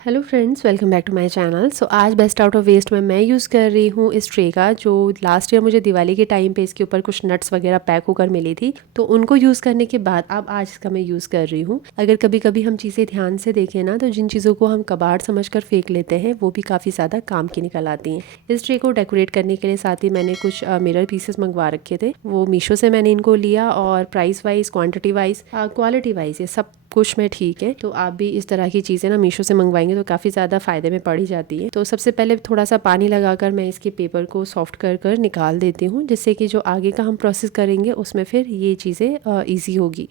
Hello friends, welcome back to my channel. So आज best out of waste में मैं use कर रही हूँ इस ट्रे का, जो लास्ट ईयर मुझे दिवाली के टाइम पे इसके ऊपर कुछ नट्स वगैरह पैक होकर मिली थी। तो उनको यूज़ करने के बाद अब आज इसका मैं यूज़ कर रही हूँ। अगर कभी कभी हम चीज़ें ध्यान से देखें ना, तो जिन चीज़ों को हम कबाड़ समझ कर फेंक लेते हैं वो भी काफ़ी ज़्यादा काम की निकल आती हैं। इस ट्रे को डेकोरेट करने के लिए साथ ही मैंने कुछ मिरर पीसेस मंगवा रखे थे, वो मीशो से मैंने इनको लिया। और price wise, quantity wise, quality wise ये सब कुछ में ठीक है। तो आप भी इस तरह की चीज़ें ना मीशो से मंगवाएंगे तो काफ़ी ज़्यादा फ़ायदे में पड़ी जाती है। तो सबसे पहले थोड़ा सा पानी लगाकर मैं इसके पेपर को सॉफ्ट कर कर निकाल देती हूँ, जिससे कि जो आगे का हम प्रोसेस करेंगे उसमें फिर ये चीज़ें ईजी होगी।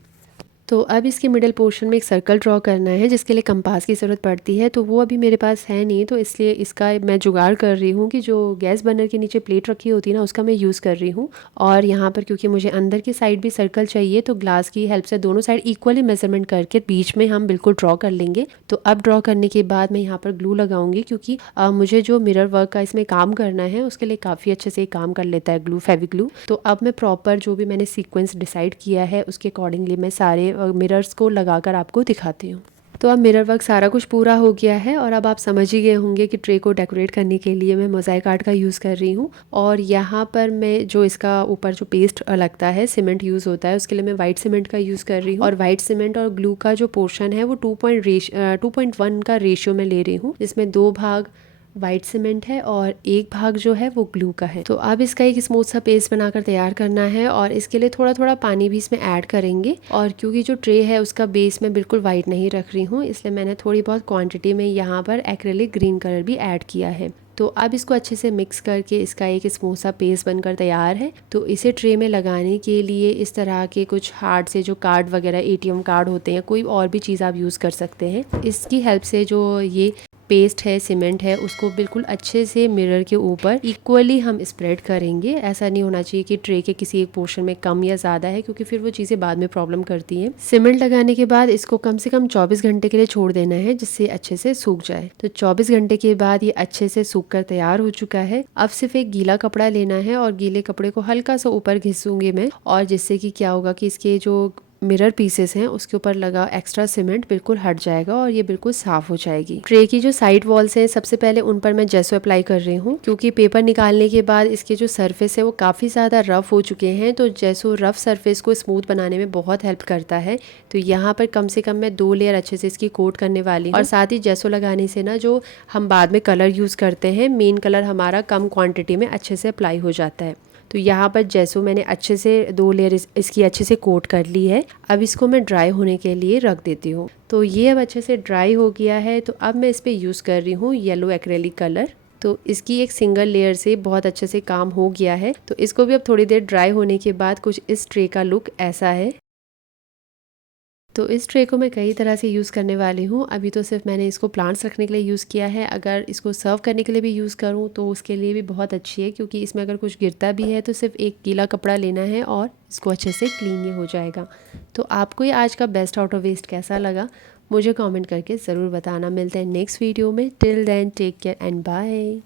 तो अब इसके मिडल पोर्शन में एक सर्कल ड्रॉ करना है, जिसके लिए कंपास की ज़रूरत पड़ती है। तो वो अभी मेरे पास है नहीं, तो इसलिए इसका मैं जुगाड़ कर रही हूँ कि जो गैस बर्नर के नीचे प्लेट रखी होती है ना, उसका मैं यूज़ कर रही हूँ। और यहाँ पर क्योंकि मुझे अंदर की साइड भी सर्कल चाहिए, तो ग्लास की हेल्प से दोनों साइड इक्वली मेजरमेंट करके बीच में हम बिल्कुल ड्रॉ कर लेंगे। तो अब ड्रॉ करने के बाद मैं यहाँ पर ग्लू लगाऊंगी, क्योंकि मुझे जो मिरर वर्क का इसमें काम करना है उसके लिए काफ़ी अच्छे से काम कर लेता है ग्लू, फेविग्लू। तो अब मैं प्रॉपर जो भी मैंने सीक्वेंस डिसाइड किया है उसके अकॉर्डिंगली मैं सारे मिरर्स को लगाकर आपको दिखाती हूँ। तो अब मिरर वर्क सारा कुछ पूरा हो गया है, और अब आप समझ ही गए होंगे कि ट्रे को डेकोरेट करने के लिए मैं मोज़ाइक आर्ट का यूज़ कर रही हूँ। और यहाँ पर मैं जो इसका ऊपर जो पेस्ट लगता है, सीमेंट यूज़ होता है, उसके लिए मैं वाइट सीमेंट का यूज़ कर रही हूँ। और वाइट सीमेंट और ग्लू का जो पोर्शन है वो 2.1 का रेशियो में ले रही हूँ, जिसमें 2 भाग वाइट सीमेंट है और एक भाग जो है वो ग्लू का है। तो अब इसका एक स्मूथ सा पेस्ट बनाकर तैयार करना है, और इसके लिए थोड़ा थोड़ा पानी भी इसमें ऐड करेंगे। और क्योंकि जो ट्रे है उसका बेस मैं बिल्कुल वाइट नहीं रख रही हूँ, इसलिए मैंने थोड़ी बहुत क्वांटिटी में यहाँ पर एक्रेलिक ग्रीन कलर भी ऐड किया है। तो अब इसको अच्छे से मिक्स करके इसका एक स्मूथ सा पेस्ट बनकर तैयार है। तो इसे ट्रे में लगाने के लिए इस तरह के कुछ हार्ड से जो कार्ड वगैरह, एटीएम कार्ड होते हैं, कोई और भी चीज़ आप यूज़ कर सकते हैं। इसकी हेल्प से जो ये पेस्ट है, सीमेंट है, उसको बिल्कुल अच्छे से मिरर के ऊपर इक्वली हम स्प्रेड करेंगे। ऐसा नहीं होना चाहिए कि ट्रे के किसी एक पोर्शन में कम या ज़्यादा है, क्योंकि फिर वो चीज़ें बाद में प्रॉब्लम करती हैं। सीमेंट लगाने के बाद इसको कम से कम 24 घंटे के लिए छोड़ देना है, जिससे अच्छे से सूख जाए। तो 24 घंटे के बाद ये अच्छे से सूख कर तैयार हो चुका है। अब सिर्फ एक गीला कपड़ा लेना है, और गीले कपड़े को हल्का सा ऊपर घिसूंगी मैं, और जिससे कि क्या होगा कि इसके जो मिरर पीसेस हैं उसके ऊपर लगा एक्स्ट्रा सीमेंट बिल्कुल हट जाएगा, और ये बिल्कुल साफ हो जाएगी। ट्रे की जो साइड वॉल्स हैं, सबसे पहले उन पर मैं जेसो अप्लाई कर रही हूँ, क्योंकि पेपर निकालने के बाद इसके जो सरफेस है वो काफ़ी ज़्यादा रफ हो चुके हैं। तो जेसो रफ सरफेस को स्मूथ बनाने में बहुत हेल्प करता है। तो यहाँ पर कम से कम मैं 2 लेयर अच्छे से इसकी कोट करने वाली हूँ। और साथ ही जेसो लगाने से ना, जो हम बाद में कलर यूज़ करते हैं, मेन कलर हमारा कम क्वान्टिटी में अच्छे से अप्लाई हो जाता है। तो यहाँ पर जैसो मैंने अच्छे से 2 लेयर इसकी अच्छे से कोट कर ली है। अब इसको मैं ड्राई होने के लिए रख देती हूँ। तो ये अब अच्छे से ड्राई हो गया है। तो अब मैं इस पर यूज़ कर रही हूँ येलो एक्रेलिक कलर। तो इसकी एक सिंगल लेयर से बहुत अच्छे से काम हो गया है। तो इसको भी अब थोड़ी देर ड्राई होने के बाद कुछ इस ट्रे का लुक ऐसा है। तो इस ट्रे को मैं कई तरह से यूज़ करने वाली हूँ। अभी तो सिर्फ मैंने इसको प्लांट्स रखने के लिए यूज़ किया है। अगर इसको सर्व करने के लिए भी यूज़ करूँ तो उसके लिए भी बहुत अच्छी है, क्योंकि इसमें अगर कुछ गिरता भी है तो सिर्फ एक गीला कपड़ा लेना है और इसको अच्छे से क्लीन ये हो जाएगा। तो आपको ये आज का बेस्ट आउट ऑफ वेस्ट कैसा लगा, मुझे कॉमेंट करके ज़रूर बताना। मिलते हैं नेक्स्ट वीडियो में। Till then take care and bye.